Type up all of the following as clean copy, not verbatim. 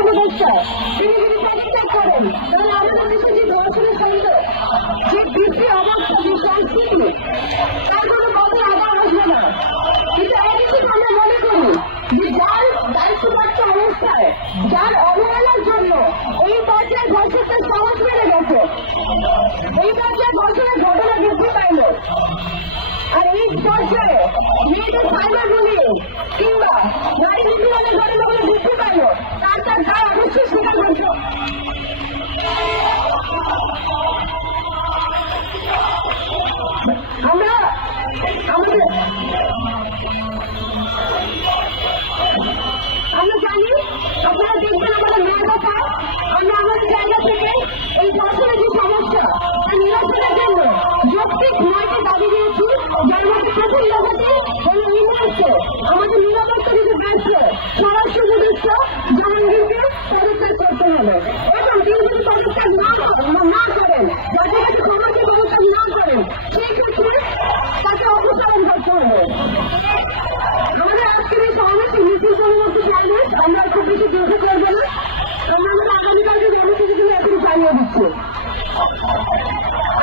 উপদেষ্টা তিনি যদি পদত্যাগ করেন তাহলে আমাদের দেশে যে ধর্ষণের সঙ্গে যে বৃদ্ধি অবস্থা যে সংস্কৃতি তার কোনো কথা আবার আসবে না। কিন্তু একদিকে আমরা মনে করি যে যার দায়িত্বপ্রাপ্ত অবস্থায় যার অবহেলার জন্য এই পর্যায়ে ধর্ষকের সাহস বেড়ে গেছে, এই পর্যায়ে ধর্ষণের ঘটনা বৃদ্ধি পাইল, আর এই পর্যায়ে মেয়েদের সাইবার বুলিং কিংবা নারী নিপীড়নের ঘটনাগুলো বৃদ্ধি পাইল, তার দায় অবশ্যই স্বীকার করছে। আমরা জানি আপনারা দেখবেন আমাদের মেয়ের কথা, আমরা আমাদের জায়গা থেকে এই ধর্ষণের যে সমস্যা তা নিরসনের জন্য যৌক্তিক ন্যায়কে দাবি দিয়েছি, যার মধ্যে প্রথম দাবিটি হল আমাদের নিরাপত্তা দিতে ব্যর্থ স্বরাষ্ট্র উপদেষ্টা জাহাঙ্গীরকে পদত্যাগ করতে হবে এবং তিনি যদি পদত্যাগ না করেন, যাদের কাছে খবরকে পদত্যাগ না করেন, সেই ক্ষেত্রে তাকে অপসারণ করতে হবে। আমাদের আজকের এই সমাবেশ মিছিল পরবর্তী সমাবেশ আমরা খুব বেশি দীর্ঘ করবো না, আমরা আমাদের আগামীকালকে কর্মসূচিগুলো এখন জানিয়ে দিচ্ছি।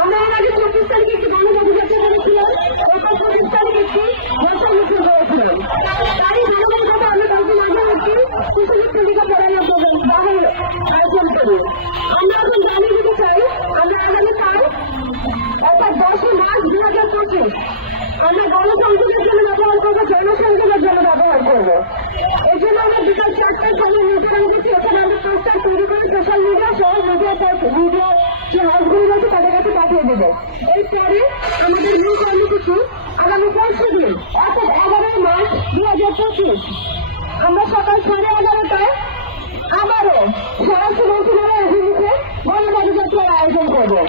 আমরা এর আগে 25 তারিখে একটি গণপরিবেশন করেছিলাম, এরপর 25 তারিখে একটি বর্ষা মিছিল করেছিলাম। তারই ধারাবাহিকতা আমরা কয়েকদিন আগে একটি সুশীল তালিকা পড়ানোর আয়োজন করি। আমরা এখন জানিয়ে দিতে চাই আমরা আগামীকাল অর্থাৎ 10 মার্চ 2025 আমরা গণসংযোগের জন্য ব্যবহার করবো, জনসংযোগের জন্য ব্যবহার করবো। এই জন্য আমরা বিকাল 4টার সময় নির্ধারণ করছি, এখানে আমরা পোস্টার তৈরি করে সোশ্যাল মিডিয়া সহ মিডিয়া যে হাউসগুলি রয়েছে তাদের কাছে পাঠিয়ে দেবে। এরপরে আমাদের মূল কর্মসূচি আগামী 5 দিন অর্থাৎ 11 মার্চ 2025 আমরা সকাল 11:30টায় আবারও স্বরাষ্ট্র মন্ত্রণালয়ের অভিমুখে গণপদযাত্রার আয়োজন করবো।